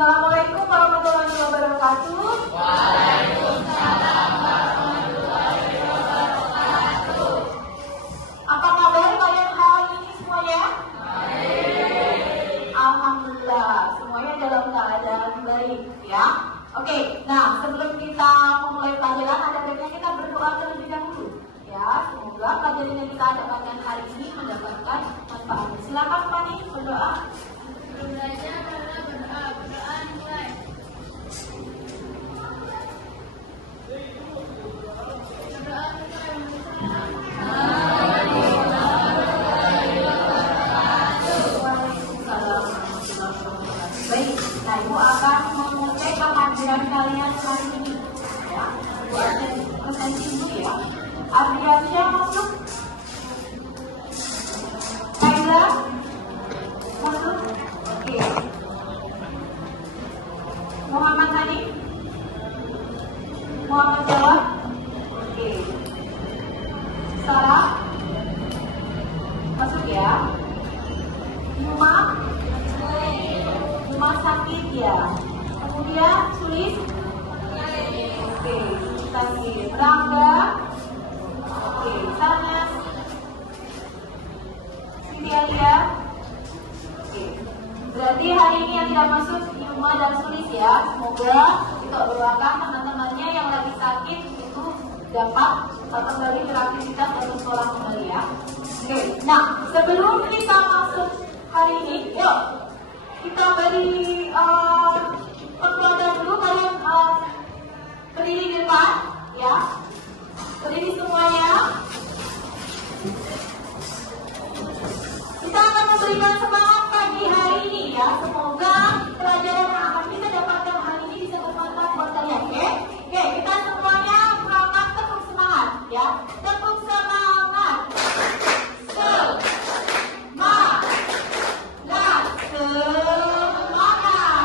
Assalamualaikum warahmatullahi wabarakatuh. Waalaikumsalam warahmatullahi wabarakatuh. Apa kabar kalian hari ini semuanya? Baik. Alhamdulillah, semuanya dalam keadaan baik ya. Oke, nah sebelum kita memulai pelajaran, ada baiknya kita berdoa terlebih dahulu ya. Semoga pelajaran yang kita dapatkan hari ini mendapatkan manfaat. Silakan Fani berdoa. Belajar adalah berdoa mulai. Baik, nah Ibu akan memulai kehadiran kalian hari ini ya. Presensi dulu ya. Adriansyah masuk. Kaila masuk. Oke. Muhammad Hadi. Muhammad Jawad. Oke. Sarah masuk ya. Yuma sakit ya. Kemudian Sulis. Oke, sakit. Rangga. Oke, Sarnas. Sintialia. Oke. Berarti hari ini yang tidak masuk Yuma dan Sulis ya. Semoga kita doakan teman-temannya yang lagi sakit itu dapat kembali beraktivitas atau sekolah kembali ya. Oke, nah sebelum kita masuk hari ini, yuk kita beri perbuatan dulu. Kalian berdiri di depan ya, berdiri semuanya. Kita akan memberikan semangat pagi hari ini ya. Semoga pelajaran yang akan kita dapatkan hari ini bisa bermanfaat buat kalian. Oke, kita semuanya berangkat tepuk semangat ya. Tepuk semangat. Semangat.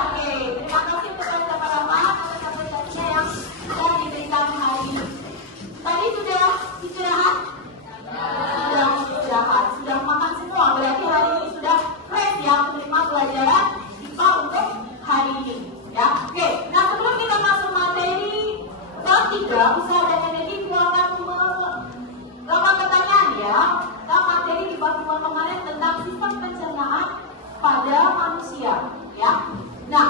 Oke, terima kasih untuk kata-kata atas apresiasinya yang sudah diberikan hari ini. Tadi sudah istirahat? Sudah istirahat, sudah makan semua. Berarti hari ini sudah fresh ya, menerima pelajaran IPA untuk hari ini ya. Oke, nah sebelum kita masuk materi bab 3 usaha dan energi, kita akan melakukan pertanyaan ya. Kita materi di bab 2 kemarin tentang sistem pencernaan pada manusia ya. Nah,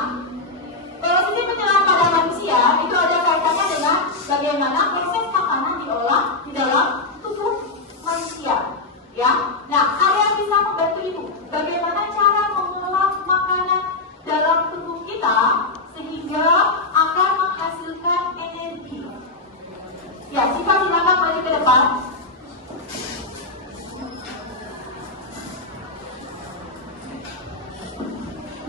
sistem pencernaan pada manusia itu ada kaitannya dengan bagaimana proses makanan diolah di dalam tubuh manusia ya. Nah, ada yang bisa membantu ibu bagaimana cara mengolah makanan dalam tubuh kita sehingga akan menghasilkan energi ya. Siva silakan maju ke depan.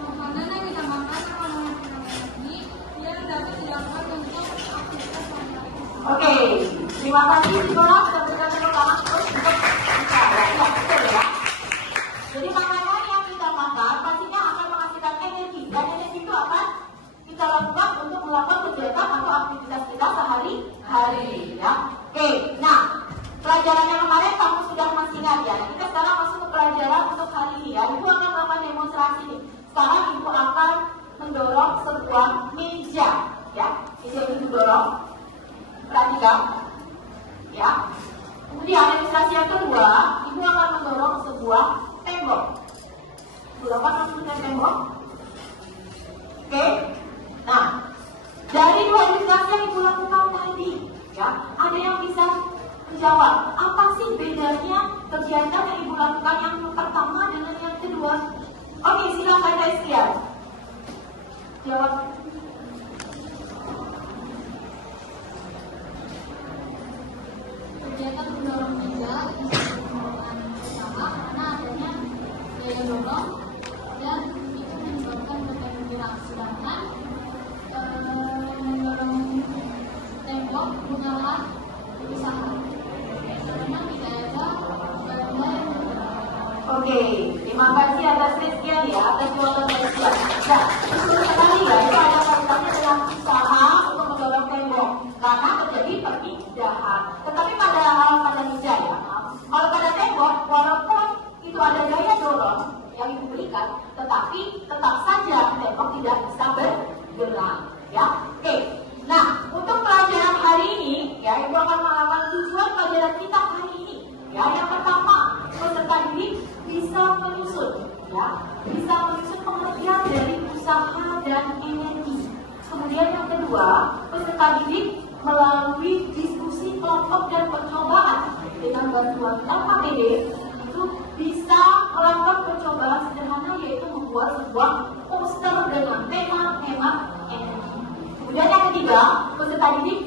Makanan yang kita makan akan menghasilkan energi yang dapat dilakukan untuk aktivitas sehari-hari. Oke, terima kasih Siva sudah berikan tepuk tangan terus untuk bicara ya, betul ya. Jadi makanan yang kita makan pastinya akan menghasilkan energi, dan energi itu akan kita lakukan untuk melakukan kegiatan atau aktivitas kita sehari-hari ya. Oke, nah pelajaran yang kemarin kamu sudah masih ingat ya. Kita sekarang masuk ke pelajaran untuk hari ini ya. Ibu akan melakukan demonstrasi nih. Sekarang ibu akan mendorong sebuah meja ya. Meja itu dorong. Perhatikan ya. Kemudian demonstrasi yang kedua, ibu akan mendorong sebuah tembok. Ibu dapat masukkan tembok. Oke. Nah, dari dua ilustrasi yang ibu lakukan tadi, ya, ada yang bisa menjawab apa sih bedanya kegiatan yang ibu lakukan yang pertama dengan yang kedua? Oke, silakan Rizkia. Jawab. Kegiatan mendorong meja pembangunan pertama karena adanya daya dorong dan itu menyebabkan meja bergerak, sedangkan mendorong tembok bukanlah usaha karena tidak ada benda yang bergerak. Oke, terima kasih atas Rizkia ya, atas jawaban Rizkia. Nah, betul sekali ya, itu ada kaitannya dengan usaha untuk mendorong tembok karena terjadi perpindahan. Tetapi pada meja ya, kalau pada tembok, walaupun itu ada daya dorong, yang ibu berikan, tetapi tetap saja tembok tidak bisa bergerak. Ya, oke. Nah, untuk pelajaran hari ini, ya, ibu akan mengatakan tujuan pelajaran kita hari ini. Ya, yang pertama, peserta didik bisa menyusun, ya, bisa menyusun pengertian dari usaha dan energi. Kemudian yang kedua, peserta didik melalui diskusi kelompok dan percobaan dengan bantuan LKPD itu bisa melakukan percobaan sederhana, yaitu membuat sebuah poster dengan tema hemat energi. Kemudian yang ketiga, peserta didik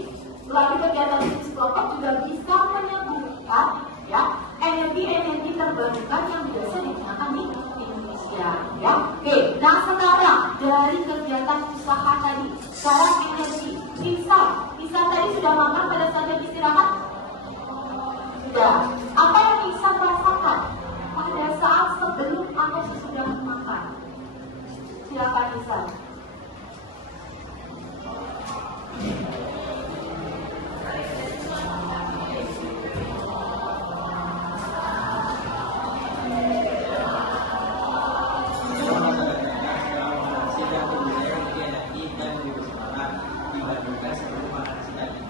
melalui kegiatan diskusi kelompok juga bisa menyebutkan, ya, energi-energi terbarukan yang biasa digunakan di Indonesia. Ya, oke. Nah, sekarang dari kegiatan usaha tadi, sekarang energi. Bisa tadi sudah makan pada saat jam istirahat? Sudah. Apa yang bisa rasakan pada saat sebelum atau sesudah makan? Silakan Isa.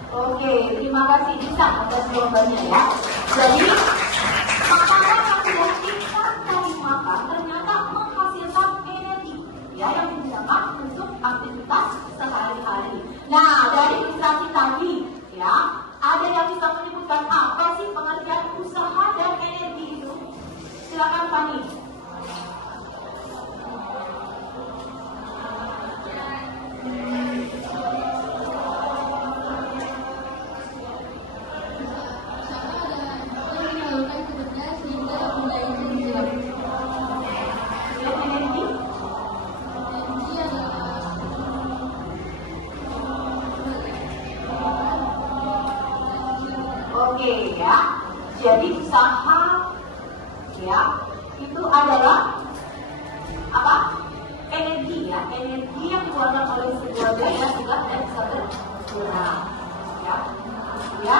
Oke, terima kasih Isa atas jawabannya ya. Jadi makanan yang sudah kita tadi makan ternyata menghasilkan energi, ya, yang digunakan untuk aktivitas sehari-hari. Nah, dari ilustrasi tadi, ya, ada yang bisa menyebutkan apa sih pengertian usaha dan energi itu? Silakan Fani. Oke, ya. Jadi usaha, ya, itu adalah apa? Energi, ya. Energi yang dikeluarkan oleh sebuah daya sehingga tidak bisa bergerak. Ya. Ya.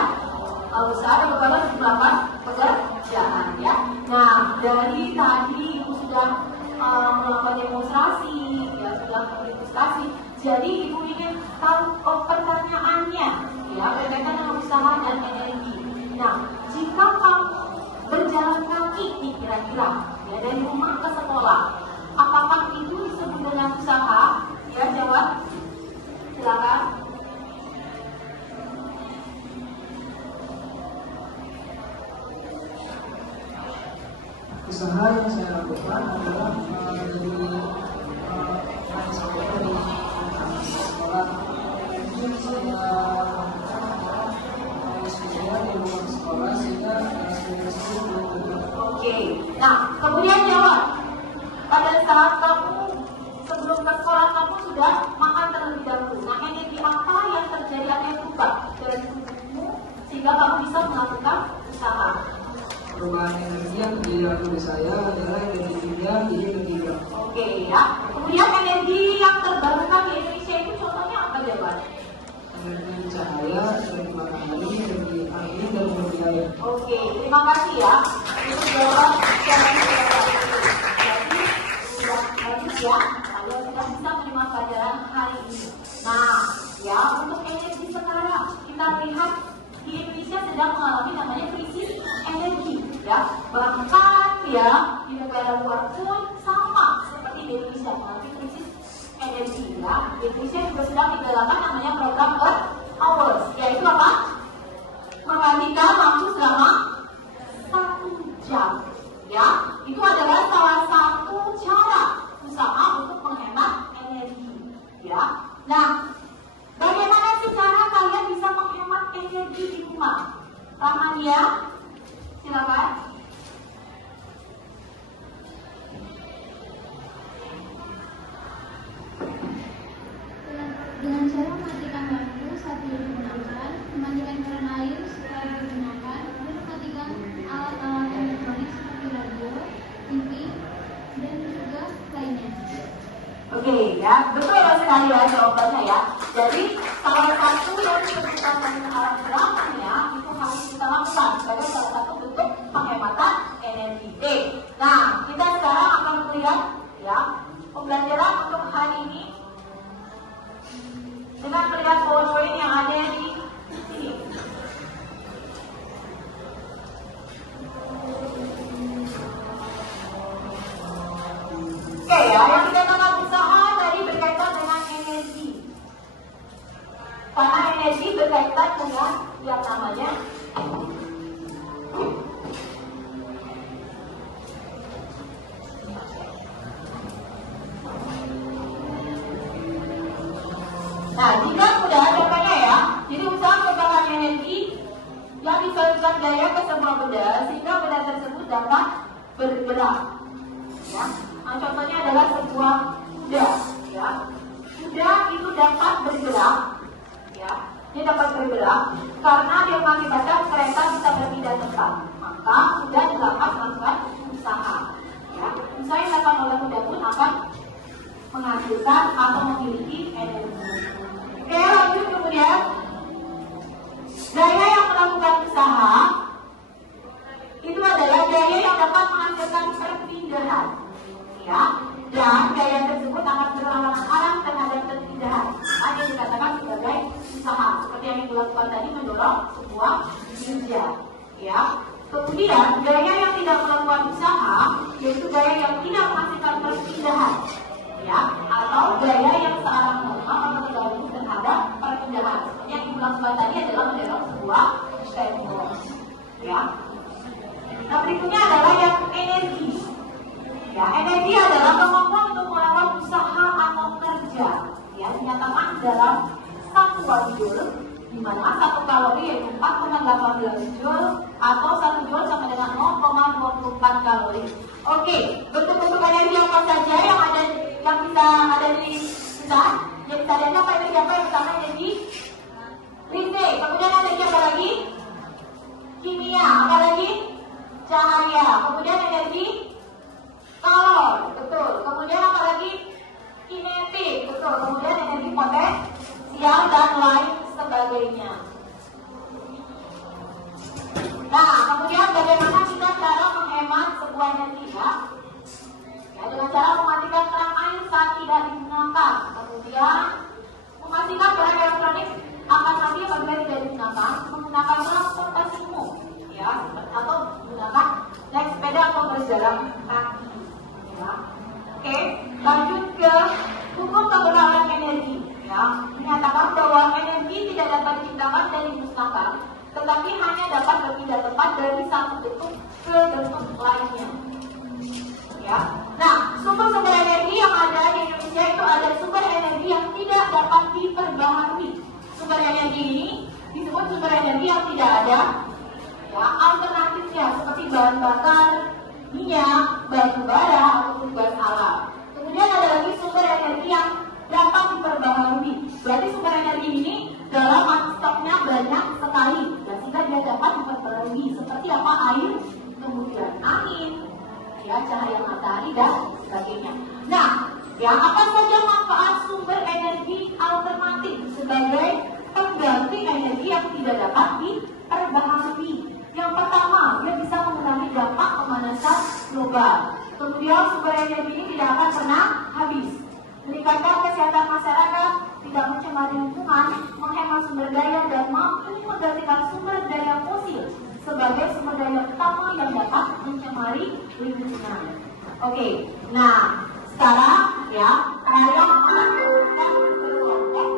Usaha yang berbeda melakukan pekerjaan, ya. Nah, dari tadi ibu sudah melakukan demonstrasi, ya, sudah berdiskusi. Jadi ibu ingin tahu pertanyaannya, ya, berkaitan dengan usaha dan energi. Nah, jika kamu berjalan kaki nih kira-kira, ya, dari rumah ke sekolah, apakah itu disebut dengan usaha? Ya, jawab. Silakan. Usaha yang saya lakukan adalah dari sekolah di sekolah. Mungkin saya di luar sekolah sehingga Oke. Nah, kemudian jawab. Pada saat kamu sebelum ke sekolah kamu sudah makan terlebih dahulu. Nah, energi apa yang terjadi ada berubah dari tubuhmu sehingga kamu bisa melakukan usaha? Perubahan energi yang terjadi dalam tubuh saya adalah energi pinggang jadi ketiga. Oke, ya. Kemudian energi yang terbarukan di Indonesia itu contohnya apa jawabannya? Energi cahaya, energi matahari, energi angin, dan energi air. Oke, terima kasih ya. Itu jawaban yang jadi sudah bagus ya. Kalian sudah bisa menerima pelajaran hari ini. Nah, ya, untuk energi sekarang kita lihat di Indonesia sedang mengalami namanya krisis energi, ya. Bahkan ya di negara luar pun sama seperti di Indonesia mengalami krisis energi, ya. Di Indonesia juga sedang digalakkan namanya program Earth Hours, yaitu apa? Mematikan lampu selama 1 jam, ya. Itu adalah salah satu cara usaha untuk menghemat energi, ya. Nah, bagaimana sih cara kalian bisa menghemat energi di rumah? Rahmania, silakan. Dengan cara mematikan lampu saat digunakan, mematikan keran air setelah digunakan, dan mematikan alat-alat elektronik seperti radio, TV, dan juga lainnya. Oke, ya, betul sekali ya jawabannya ya. Jadi salah satu yang kita mengharapkan ya itu harus kita lakukan sebagai salah satu bentuk penghematan energi. Nah, kita sekarang akan melihat lihat ya pembelajaran untuk hari ini dengan melihat poin-poin yang ada di sini. Oke ya, yang dikatakan usaha tadi berkaitan dengan energi. Karena energi berkaitan dengan yang namanya nah, jika sudah contohnya ya, jadi usaha merupakan energi yang disalurkan daya ke sebuah benda sehingga benda tersebut dapat bergerak. Ya, nah, contohnya adalah sebuah kuda. Ya, kuda itu dapat bergerak. Ya, dia dapat bergerak karena dia mengakibatkan kereta bisa berpindah tempat. Maka kuda dapat melakukan usaha. Ya, usaha yang dilakukan oleh kuda pun akan menghasilkan atau memiliki energi. Oke, lanjut kemudian daya yang melakukan usaha itu adalah daya yang dapat menghasilkan perpindahan, ya, dan daya tersebut akan berlawanan arah terhadap perpindahan. Ada dikatakan sebagai usaha, seperti yang dilakukan tadi mendorong sebuah meja, ya. Kemudian daya yang tidak melakukan usaha yaitu daya yang tidak menghasilkan perpindahan, ya, atau daya yang searah normal atau tergabung terhadap perpindahan. Seperti yang dilakukan tadi adalah mendorong sebuah tembok, ya. Nah, berikutnya adalah yang energi. Ya, energi adalah kemampuan untuk melakukan usaha atau kerja. Ya, dinyatakan dalam 1 joule, di mana 1 kalori yaitu 4,18 joule atau 1 joule sama dengan 0,24 kalori. Oke, bentuk-bentuk energi apa saja yang bisa ada di kita? Yang kita lihat apa energi apa? Yang pertama energi listrik. Kemudian energi apa lagi? Kimia. Apa lagi? Cahaya. Kemudian energi kalor. Betul. Kemudian apa lagi? Kinetik. Betul. Kemudian energi potensial dan lain sebagainya. Nah, kemudian bagaimana kita cara menghemat sebuah energi, ya? Ya, dengan cara mematikan keran air saat tidak digunakan. Kemudian memastikan barang elektronik akan mati apabila tidak digunakan. Menggunakan transportasi umum, ya, atau menggunakan naik sepeda atau berjalan kaki. Ya. Oke, lanjut ke hukum penggunaan energi. Ya, menyatakan bahwa energi tidak dapat diciptakan dan dimusnahkan, tetapi hanya dapat berpindah tempat dari satu bentuk ke bentuk lainnya. Ya. Nah, sumber-sumber energi yang ada di Indonesia itu ada sumber energi yang tidak dapat diperbaharui. Sumber energi ini disebut sumber energi yang tidak ada, ya, alternatifnya seperti bahan bakar, minyak, batu bara ataupun gas alam. Kemudian ada lagi sumber energi yang dapat diperbaharui. Berarti sumber energi ini dalam stoknya banyak sekali dan sehingga dia dapat diperbaharui. Seperti apa? Air, kemudian angin, ya, cahaya matahari dan sebagainya. Nah, ya, apa saja manfaat sumber energi alternatif sebagai pengganti energi yang tidak dapat diperbaharui? Yang pertama, dia bisa mengurangi dampak pemanasan global. Kemudian sumber energi ini tidak akan pernah habis. Meningkatkan kesehatan masyarakat, tidak mencemari lingkungan, menghemat sumber daya dan mampu menggantikan sumber daya fosil sebagai sumber daya utama yang dapat mencemari lingkungan. Oke, nah sekarang ya kalian akan melakukan kelompok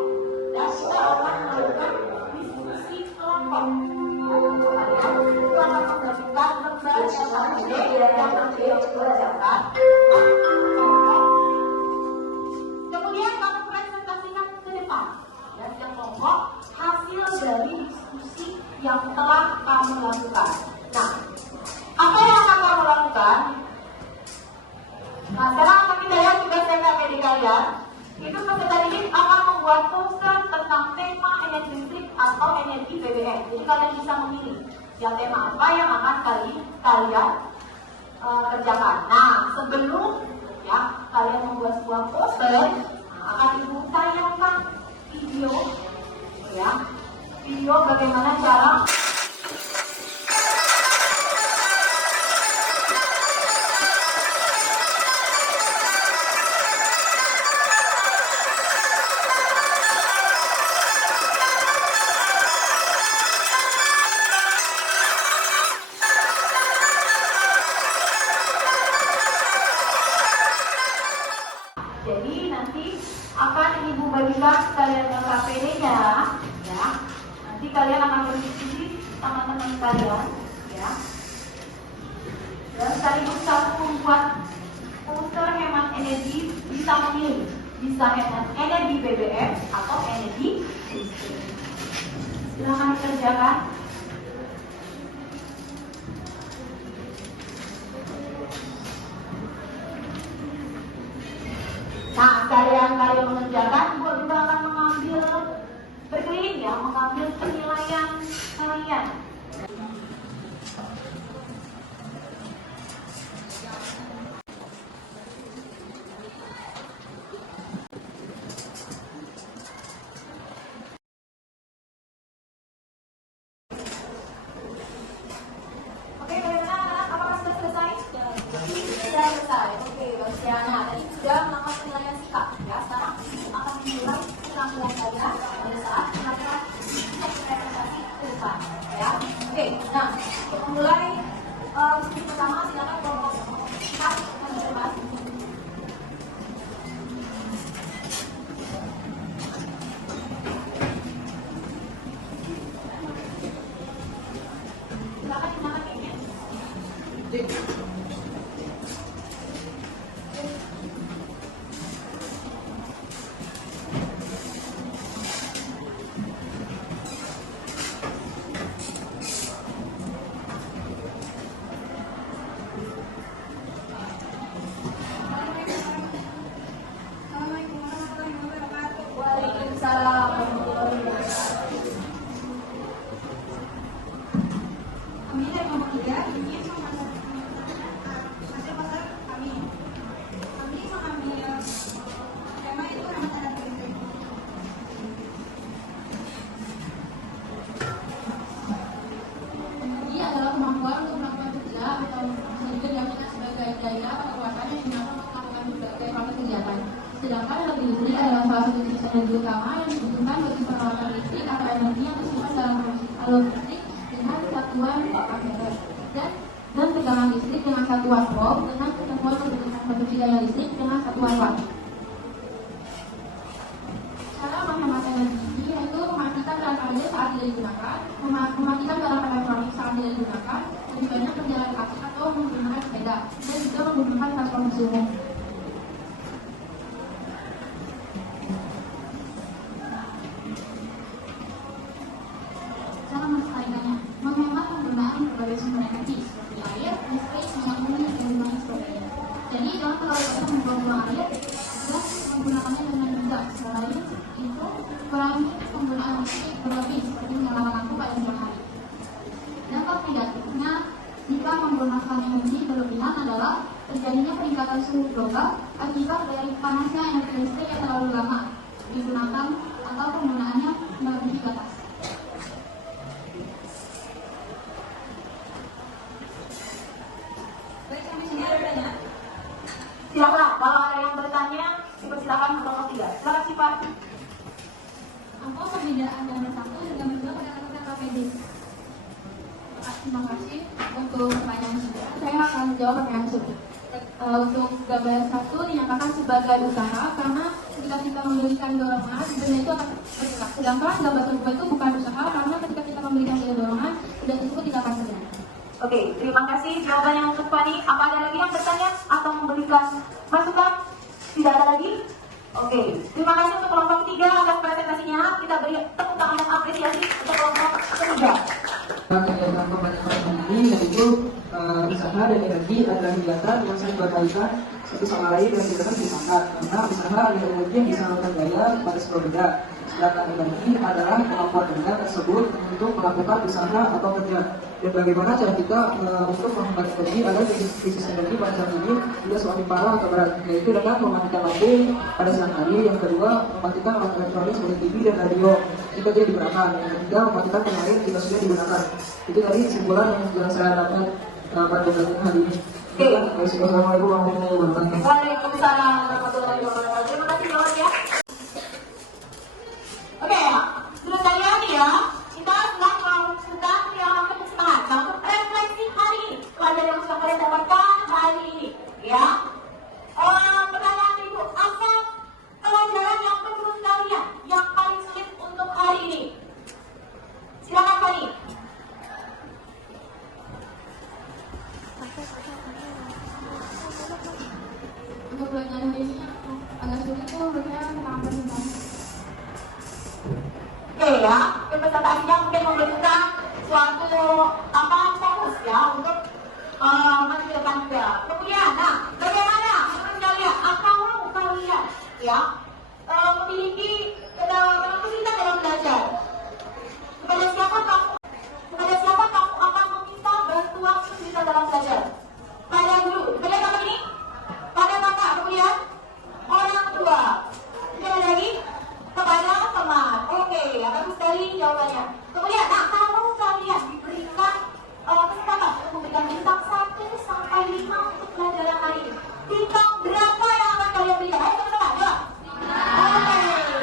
dan kita akan melakukan diskusi kelompok. Kalian itu akan menggabungkan lembar yang berbeda berdasarkan. Kemudian kamu presentasikan ke depan dan yang kelompok hasil dari diskusi yang telah kamu lakukan. Nah, apa yang akan kamu lakukan? Nah, sekarang akan kita lihat tugas TKP kalian. Itu peserta didik akan membuat poster tentang tema energi listrik atau energi BBM. Jadi kalian bisa memilih yang tema apa yang akan kalian kerjakan. Nah, sebelum ya kalian membuat sebuah poster, akan ibu tayangkan video, ya, video bagaimana cara Jadi nanti akan Ibu bagikan kalian ke KPD-nya, ya. Nanti kalian akan berdiskusi sama teman kalian, ya. Dan sekaligus satu membuat poster hemat energi, bisa memilih, bisa hemat energi BBM atau energi listrik. Silahkan dikerjakan. Nah, kalian mengerjakan, Ibu juga akan mengambil berkeliling ya, mengambil penilaian kalian. Oke, bagaimana anak-anak? Apakah sudah selesai? Sudah selesai. Oke, Luciana. Tadi sudah melakukan penilaian sikap. Ya, sekarang akan dimulai penampilan kalian pada saat melakukan representasi ke depan. Ya, oke. Nah, untuk memulai diskusi pertama, silakan kelompok sikap bebas. Silakan gunakan ini. Waalaikumsalam warahmatullahi wabarakatuh. Kami dari kelompok 3 ini mengambil hasil pasar kami. Kami mengambil tema itu hemat energi listrik. Energi adalah kemampuan untuk melakukan kerja atau bisa juga diartikan sebagai daya atau kekuatan yang digunakan untuk melakukan berbagai faktor kegiatan. Sedangkan energi listrik adalah salah satu jenis energi utama yang dibutuhkan bagi perawatan listrik atau energi yang tersimpan dalam alur listrik dengan satuan ampere dan tegangan listrik dengan satuan volt dengan ketentuan pembentukan produksi daya listrik dengan satuan watt. Cara menghemat energi yaitu mematikan bahan panel saat tidak digunakan, mematikan barang elektronik saat tidak digunakan, lebih banyak berjalan kaki atau menggunakan sepeda, dan juga menggunakan transportasi umum. Cara melestarikannya, menghemat penggunaan berbagai sumber energi seperti air, listrik, minyak bumi, dan lain sebagainya. Jadi jangan terlalu banyak membuang air dan menggunakannya dengan bijak. Selain itu, kurangi penggunaan listrik berlebih seperti menyalakan lampu pada siang hari. Dampak negatifnya jika menggunakan energi berlebihan adalah terjadinya peningkatan suhu global akibat dari panasnya energi listrik yang terlalu lama digunakan atau penggunaannya melebihi batas. Baik, kami sini ada pertanyaan. Silakan, kalau ada yang bertanya, dipersilakan kelompok 3. Silakan Sifat. Apa perbedaan gambar 1 dan gambar 2 pada kata KPD? Terima kasih untuk pertanyaan saya. Saya akan menjawab pertanyaan tersebut. Untuk gambar 1 dinyatakan sebagai usaha karena ketika kita memberikan dorongan, benda itu akan bergerak. Sedangkan gambar kedua itu bukan usaha karena ketika kita memberikan dorongan, benda tersebut tidak akan bergerak. Oke, terima kasih jawabannya untuk Fani. Apa ada lagi yang bertanya atau memberikan masukan? Tidak ada lagi? Oke, terima kasih untuk kelompok 3 atas presentasinya. Kita beri tepuk tangan dan apresiasi untuk kelompok 3. Kegiatan pembelajaran ini yaitu usaha dan energi adalah kegiatan yang saling berkaitan satu sama lain dan tidak terpisahkan. Karena usaha adalah energi yang disalurkan daya pada sebuah benda, sedangkan energi adalah kemampuan benda tersebut untuk melakukan usaha atau kerja. Dan bagaimana cara kita untuk menghemat energi agar krisis energi pada saat ini tidak semakin parah atau berat, yaitu dengan mematikan lampu pada siang hari. Yang kedua, mematikan alat elektronik seperti TV dan radio jika tidak digunakan. Yang ketiga, mematikan pengalaman jika sudah digunakan. Itu tadi kesimpulan yang saya dapat pada pembelajaran hari ini. Assalamualaikum warahmatullahi wabarakatuh. Waalaikumsalam warahmatullahi wabarakatuh. Terima kasih jawabannya. Oke ya, sudah kalian ya, kita sudah melakukan pilihan tepuk semangat untuk refleksi hari ini. Pelajaran yang sudah kalian dapatkan hari ini, ya. Pertanyaan Ibu, apa untuk pelajaran hari ini agak sulit tuh menurutnya tentang pertentang. Oke ya, presentasinya mungkin memberikan suatu fokus ya untuk maju ke depan juga. Kemudian, nah bagaimana menurut kalian? Kalau kalian ya memiliki kesulitan dalam belajar, kepada siapa kamu akan meminta bantuan kesulitan dalam belajar? Pada guru, kemudian apa ini? Pada kakak, kemudian orang tua, kemudian ada lagi kepada teman. Oke, bagus sekali jawabannya. Kemudian, nah kalau kalian diberikan kesempatan untuk memberikan bintang 1 sampai 5 untuk pelajaran hari ini, bintang berapa yang akan kalian berikan? Ayo teman-teman, coba. Oke,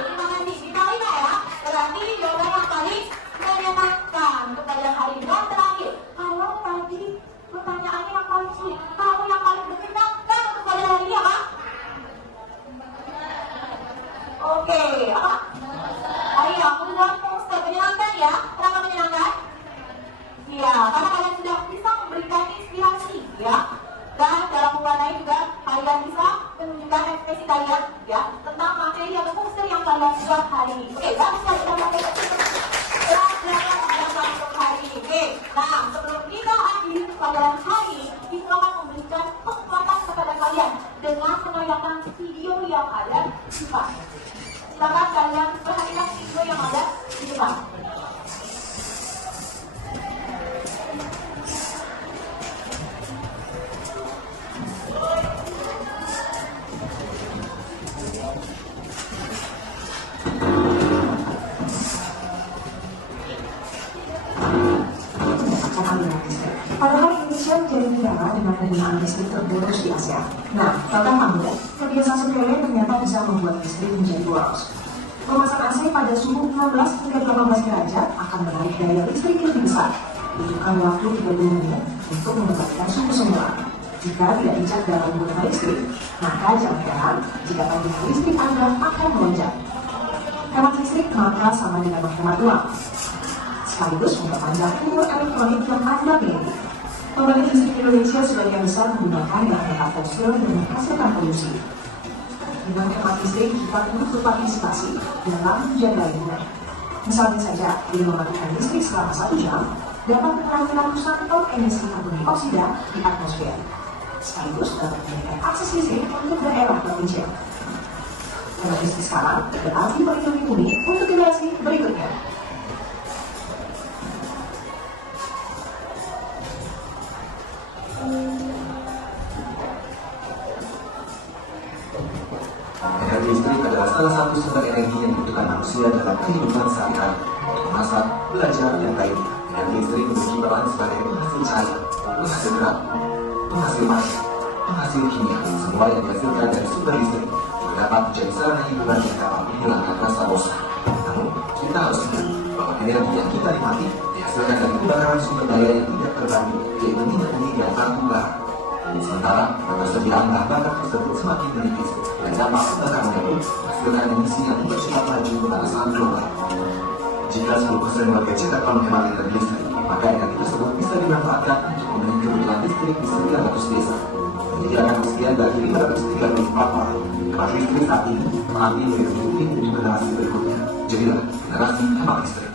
terima kasih. Bintang 5 ya. Berarti jawaban yang paling menyenangkan untuk pelajaran hari ini. Dan terakhir, kalau tadi pertanyaannya yang paling sulit, kalau yang paling menyenangkan untuk pelajaran hari ini apa? Oke, apa? Ayo, kemudian poster menyenangkan ya. Kenapa menyenangkan? Ya, karena kalian sudah bisa memberikan inspirasi ya. Dan dalam mewarnai juga kalian bisa menunjukkan ekspresi kalian ya tentang materi atau poster yang kalian buat hari ini. Oke, bagus sekali pelajaran untuk hari ini. Oke, nah sebelum kita akhiri pelajaran hari ini, kita akan memberikan penguatan kepada kalian dengan menayangkan video yang ada di depan. Silakan kalian perhatikan video yang ada di depan. Padahal Indonesia menjadi negara dengan penggunaan listrik terboros di Asia. Nah, tantangan mudah, kebiasaan sepele ternyata bisa membuat listrik menjadi boros. Memasak AC pada suhu 16 hingga 18 derajat akan menarik daya listrik lebih besar. Butuhkan waktu 30 menit untuk mengembalikan suhu semula. Jika tidak bijak dalam menggunakan listrik, maka jangan heran jika tagihan listrik Anda akan melonjak. Hemat listrik maka sama dengan menghemat uang, sekaligus memperpanjang umur elektronik yang Anda miliki. Pembangkit listrik Indonesia sebagian besar menggunakan bahan bakar fosil dan menghasilkan polusi. Dengan hemat listrik, kita turut berpartisipasi dalam menjaga lingkungan. Misalnya saja, dengan mematikan listrik selama 1 jam, dapat mengurangi ratusan ton emisi karbon dioksida di atmosfer. Sekaligus dapat memberikan akses listrik untuk daerah terpencil. Hemat listrik sekarang berarti melindungi bumi untuk generasi berikutnya. Energi listrik adalah salah satu sumber energi yang dibutuhkan manusia dalam kehidupan sehari-hari, untuk memasak, belajar, dan lainnya. Energi listrik memiliki peran sebagai penghasil cahaya, penghasil gerak, penghasil massa, penghasil kimia. Semua yang dihasilkan dari sumber listrik juga dapat menjadi sarana hiburan yang dapat menghilangkan rasa bosan. Namun, kita harus ingat bahwa energi yang kita nikmati dihasilkan dari kebakaran sumber daya yang tidak terbaru, yaitu minyak bumi dan batu bara. Sementara ketersediaan bahan bakar tersebut semakin menipis dan dampak kebakaran itu menghasilkan emisi yang mempercepat laju pemanasan global. Jika 10% warga Jakarta menghemat energi listrik, maka energi tersebut bisa dimanfaatkan untuk memenuhi kebutuhan listrik di 900 desa. Menyediakan kesediaan bagi 534 orang. Hemat listrik saat ini telah dilindungi untuk generasi berikutnya. Jadilah generasi hemat listrik.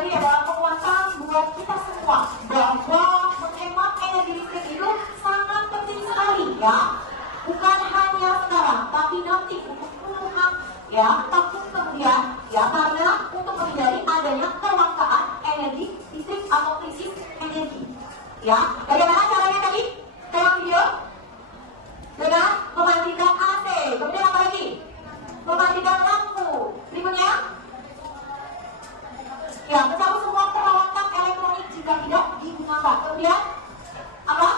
tadi adalah penguatan buat kita semua bahwa menghemat energi listrik itu sangat penting sekali ya. Bukan hanya sekarang, tapi nanti untuk puluhan ya tahun kemudian ya, karena untuk menghindari adanya kelangkaan energi listrik atau krisis energi. Ya, bagaimana caranya tadi? Tayang video dengan mematikan AC. Kemudian apa lagi? Mematikan lampu. Berikutnya, ya, mencabut semua peralatan elektronik jika tidak digunakan. Kemudian, apa?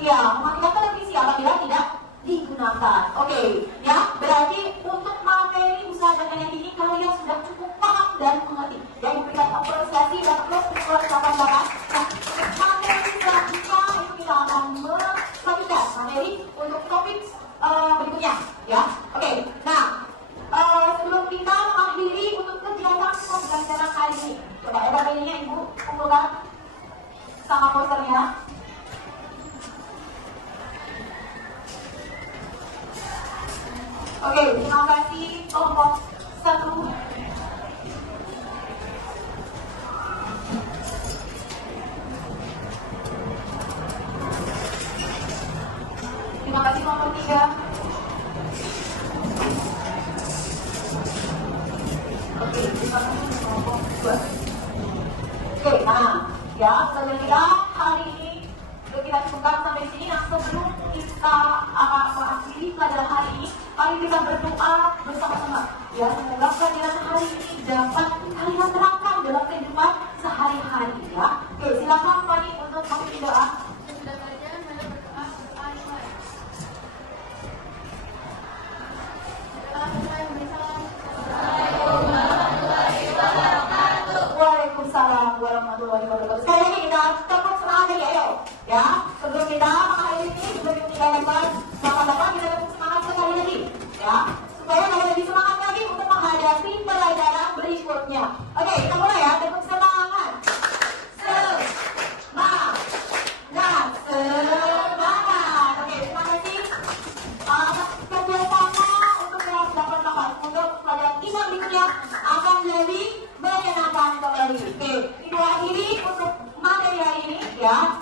Ya, mematikan televisi apabila tidak digunakan. Oke, ya, berarti untuk materi usaha dan energi ini kalian sudah cukup paham dan mengerti. Yang diberikan apresiasi dan plus kapan-kapan. Nah, materi selanjutnya itu kita akan membagikan materi untuk topik berikutnya, ya. Oke, nah, sebelum kita mengakhiri untuk kegiatan pembelajaran hari ini, coba ini Ibu kumpulkan sama posternya. Oke, terima kasih kelompok 1. Terima kasih kelompok 3. Oke, terima kasih kelompok 2. Oke, nah, ya, sebagai kita hari ini sudah kita cukupkan sampai sini. Nah, sebelum kita mengakhiri pelajaran hari ini, mari kita berdoa bersama-sama. Ya, semoga pelajaran hari ini dapat kalian terapkan dalam kehidupan sehari-hari. Ya, oke, silakan Fani untuk memimpin doa. Sudah belajar, mari berdoa. Waalaikumsalam warahmatullahi wabarakatuh. Sekali lagi kita tepuk semangat lagi, ayo. Ya, sebelum kita mengakhiri ini, sebelum kita lepas sama-sama, kita tepuk semangat sekali lagi. Ya, supaya kalian lebih semangat lagi untuk menghadapi pelajaran berikutnya. Oke, kita mulai ya, tepuk semangat. Semangat. Oke, terima kasih. Kerjasama untuk yang dapat dapat untuk pelajaran kita berikutnya akan lebih menyenangkan kembali. Oke, itu akhiri untuk materi hari ini ya.